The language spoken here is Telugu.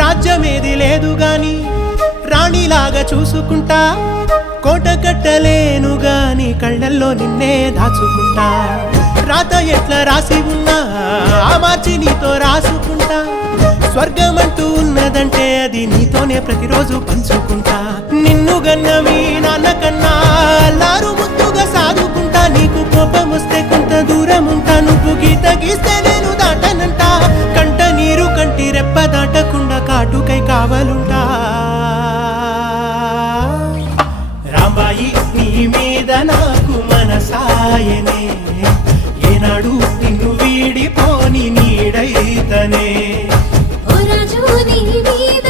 రాజ్యమేది లేదు గాని రాణిలాగా చూసుకుంటా, కోట కట్టలేను గాని కళ్ళల్లో నిన్నే దాచుకుంటా. రాత ఎట్లా రాసి ఉన్నా ఆ మార్చి నీతో రాసుకుంటా. స్వర్గమంటూ ఉన్నదంటే అది నీతోనే ప్రతిరోజు పంచుకుంటా. నిన్ను గన్న మీ నాన్న కన్నా అల్లారు ముద్దుగా సాదుకుంటా. నీకు కోపం వస్తే కొంత దూరం ఉంటా, నువ్వు గీత గీస్తే నేను దాటనంటా. కంట నీరు కంటి రెప్ప దాటకుండా కాటుకై కావలుంటా. రాంబాయి నీ మీద నాకు మనసాయనే, ఏనాడు నిన్ను వీడిపోని నీడైతనే. ఓ రాజు నీ మీద